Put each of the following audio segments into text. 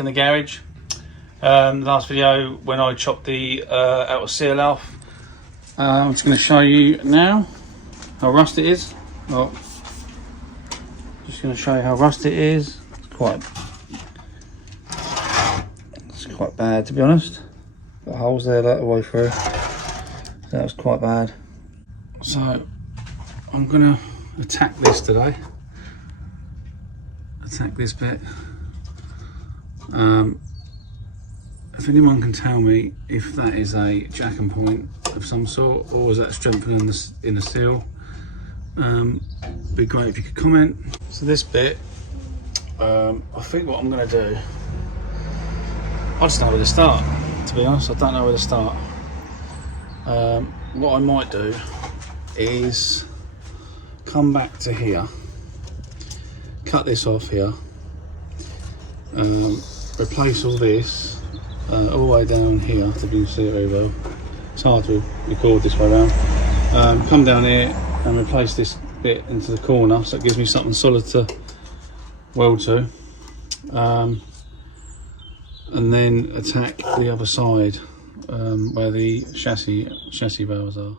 back in the garage. Last video when I chopped the outer seal off. I'm just going to show you now how rust it is. Well, just going to show you how rust it is. It's quite bad, to be honest. Got holes there that the way through. So that was quite bad. So I'm going to attack this today. Attack this bit. If anyone can tell me if that is a jack and point of some sort, or is that strengthening in the seal, be great if you could comment. So this bit, I think what I'm going to do, I just don't know where to start, to be honest. I don't know where to start. What I might do is come back to here, cut this off here, replace all this all the way down here, if you can see it very well. It's hard to record this way around. Come down here and replace this bit into the corner, so it gives me something solid to weld to, and then attack the other side where the chassis valves are.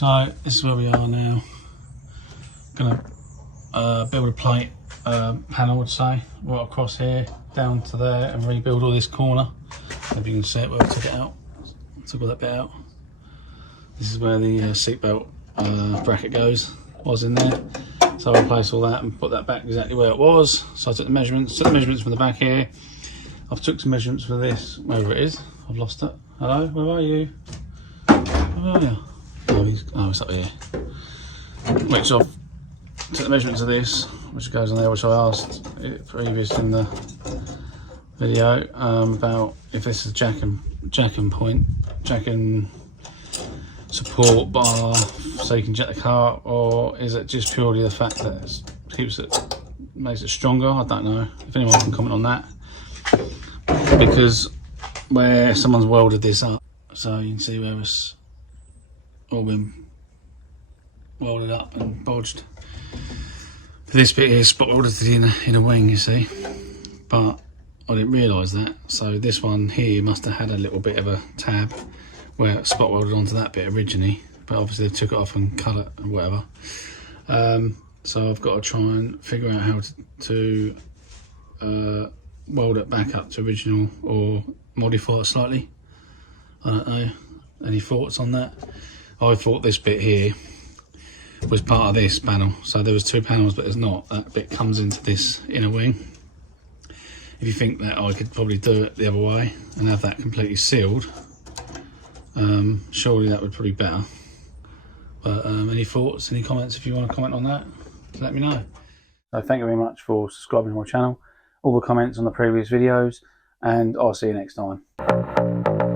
So this is where we are now. Gonna build a plate panel, would say, right across here down to there, and rebuild all this corner. If you can see it, where I took it out, took all that bit out. This is where the seatbelt bracket was in there. So I replaced all that and put that back exactly where it was. So I took the measurements from the back here. I've took some measurements for this, wherever it is. I've lost it. Hello, where are you? Where are you? Oh, it's up here. Which I've took the measurements of this, which goes on there, which I asked previous in the video about if this is jack and support bar, so you can jack the car, or is it just purely the fact that it makes it stronger? I don't know. If anyone can comment on that, because where someone's welded this up, so you can see where it's all been welded up and bodged. This bit here spot welded in a wing, you see, but I didn't realise that. So this one here must have had a little bit of a tab where it spot welded onto that bit originally, but obviously they took it off and cut it or whatever. So I've got to try and figure out how to weld it back up to original or modify it slightly. I don't know. Any thoughts on that? I thought this bit here was part of this panel, so there was two panels, but there's not. That bit comes into this inner wing. If you think that I could probably do it the other way and have that completely sealed, surely that would probably be better. But any thoughts, any comments? If you want to comment on that, let me know. So thank you very much for subscribing to my channel, all the comments on the previous videos, and I'll see you next time.